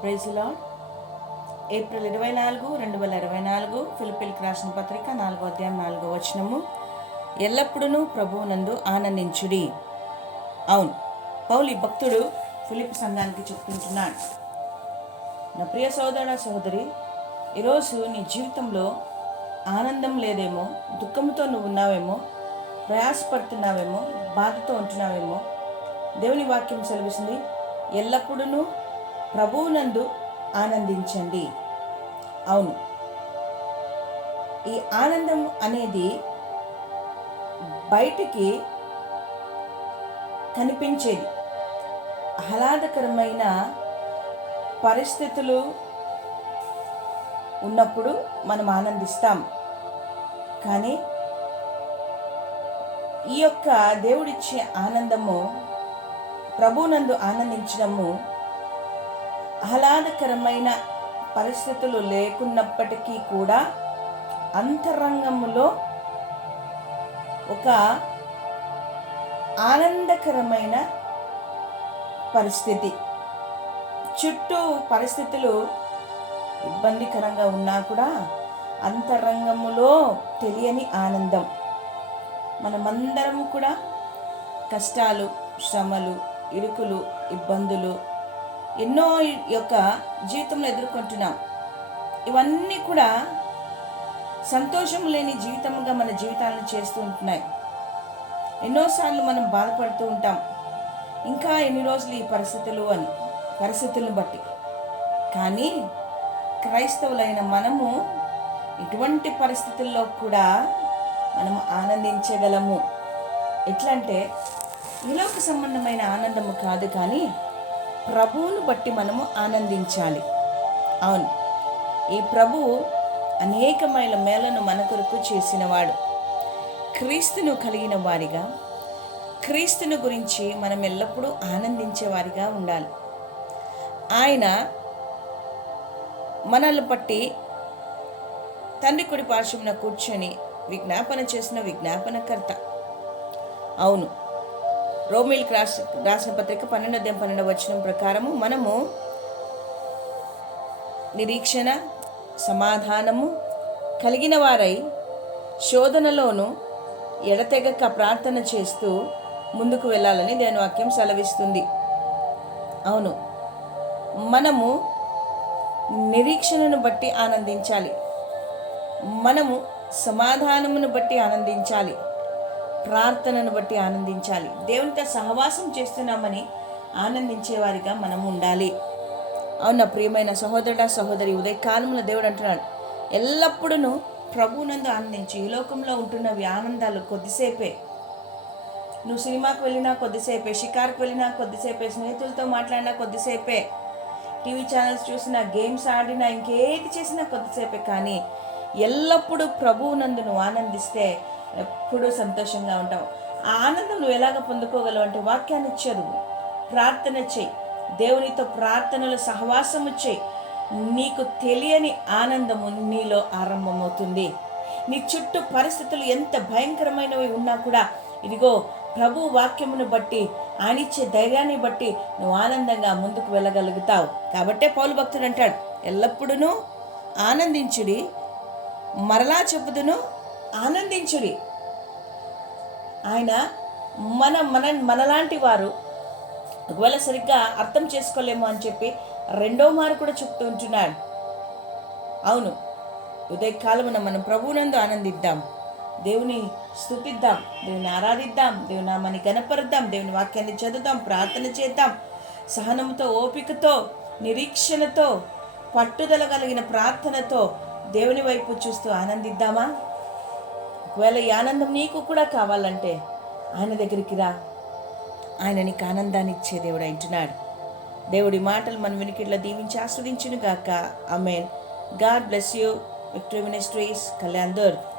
Praise lord April ఇరవై నాలుగు రెండు వేల ఇరవై నాలుగు ఫిలిపిల్కి రాసిన పత్రిక నాలుగో అధ్యాయం నాలుగో వచనము. ఎల్లప్పుడూ ప్రభువునందు ఆనందించుడి. అవును పౌలి భక్తుడు ఫిలిప్ సంఘానికి చెప్తుంటున్నాడు. నా ప్రియ సోదర సహోదరి ఈరోజు నీ జీవితంలో ఆనందం లేదేమో దుఃఖంతో నువ్వు ఉన్నావేమో ప్రయాసపడుతున్నావేమో బాధతో ఉంటున్నావేమో దేవుని వాక్యం సెలవిస్తుంది. ఎల్లప్పుడూ ప్రభువునందు ఆనందించండి. అవును. ఈ ఆనందం అనేది బయటికి కనిపించేది. ఆహ్లాదకరమైన పరిస్థితులు ఉన్నప్పుడు మనం ఆనందిస్తాం. కానీ ఈ యొక్క దేవుడిచ్చే ఆనందము ప్రభునందు ఆనందించడము ఆహ్లాదకరమైన పరిస్థితులు లేకున్నప్పటికీ కూడా అంతరంగంలో ఒక ఆనందకరమైన పరిస్థితి. చుట్టూ పరిస్థితులు ఇబ్బందికరంగా ఉన్నా కూడా అంతరంగములో తెలియని ఆనందం. మనమందరం కూడా కష్టాలు శ్రమలు ఇరుకులు ఇబ్బందులు ఎన్నో యొక్క జీవితంలో ఎదుర్కొంటున్నాం. ఇవన్నీ కూడా సంతోషం లేని జీవితంగా మన జీవితాలను చేస్తూ ఉంటున్నాయి. ఎన్నోసార్లు మనం బాధపడుతూ ఉంటాం. ఇంకా ఎన్ని రోజులు ఈ పరిస్థితులు అని పరిస్థితులను బట్టి. కానీ క్రైస్తవులైన మనము ఇటువంటి పరిస్థితుల్లో కూడా మనం ఆనందించగలము. ఎట్లంటే ఈలోక సంబంధమైన ఆనందము కాదు కానీ ప్రభువును బట్టి మనము ఆనందించాలి. అవును. ఈ ప్రభువు అనేకమైన మేలను మన కొరకు చేసినవాడు. క్రీస్తును కలిగిన వారిగా క్రీస్తును గురించి మనం ఎల్లప్పుడూ ఆనందించేవారిగా ఉండాలి. ఆయన మనల్ని బట్టి తండ్రి కుడి పార్శ్వమున కూర్చొని విజ్ఞాపన చేసిన విజ్ఞాపనకర్త. అవును. రోమిల్కి రాసి రాసిన పత్రిక పన్నెండు అధ్యాయం పన్నెండు వచనం ప్రకారము మనము నిరీక్షణ సమాధానము కలిగిన వారై శోధనలోను ఎడతెగక ప్రార్థన చేస్తూ ముందుకు వెళ్ళాలని దేని వాక్యం సెలవిస్తుంది. అవును. మనము నిరీక్షణను బట్టి ఆనందించాలి. మనము సమాధానమును బట్టి ఆనందించాలి. ప్రార్థనను బట్టి ఆనందించాలి. దేవునితో సహవాసం చేస్తున్నామని ఆనందించేవారిగా మనం ఉండాలి. అవున ప్రియమైన సహోదరుడ సహోదరి ఉదయకాలంలో దేవుడు అంటున్నాడు ఎల్లప్పుడూ ప్రభునందు ఆనందించి. ఈ లోకంలో ఉంటున్నవి ఆనందాలు కొద్దిసేపే. నువ్వు సినిమాకి వెళ్ళినా కొద్దిసేపే షికార్కి వెళ్ళినా కొద్దిసేపే స్నేహితులతో మాట్లాడినా కొద్దిసేపే టీవీ ఛానల్స్ చూసినా గేమ్స్ ఆడినా ఇంకేది చేసినా కొద్దిసేపే. కానీ ఎల్లప్పుడూ ప్రభువునందు నువ్వు ఆనందిస్తే ఎప్పుడూ సంతోషంగా ఉంటావు. ఆ ఆనందం నువ్వు ఎలాగ పొందుకోగలవు అంటే వాక్యాన్ని చదువు. ప్రార్థన చేయి. దేవునితో ప్రార్థనలు సహవాసము చేయి. నీకు తెలియని ఆనందము నీలో ఆరంభమవుతుంది. నీ చుట్టూ పరిస్థితులు ఎంత భయంకరమైనవి ఉన్నా కూడా ఇదిగో ప్రభు వాక్యమును బట్టి ఆనిచ్చే ధైర్యాన్ని బట్టి నువ్వు ఆనందంగా ముందుకు వెళ్ళగలుగుతావు. కాబట్టే పౌలు భక్తుడు అంటాడు ఎల్లప్పుడూ ఆనందించుడి మరలా చెప్పుదును ఆనందించుడి. ఆయన మన మన మనలాంటి వారు ఒకవేళ సరిగ్గా అర్థం చేసుకోలేము అని చెప్పి రెండో మారు కూడా చెప్తూ ఉంటున్నాడు. అవును ఉదయకాలమున మనం ప్రభువునందు ఆనందిద్దాం. దేవుని స్థుతిద్దాం దేవుని ఆరాధిద్దాం దేవుని నామాన్ని గనపరుద్దాం దేవుని వాక్యాన్ని చదువుదాం ప్రార్థన చేద్దాం. సహనంతో ఓపికతో నిరీక్షణతో పట్టుదల కలిగిన ప్రార్థనతో దేవుని వైపు చూస్తూ ఆనందిద్దామా? ఒకవేళ ఈ ఆనందం నీకు కూడా కావాలంటే ఆయన దగ్గరికి రా. ఆయన నీకు ఆనందాన్ని ఇచ్చే దేవుడు అంటున్నాడు దేవుడి మాటలు మన వినికిట్లో దీవించి ఆస్వాదించును గాక amen God bless you. Victory Ministries. Kalyan Durg.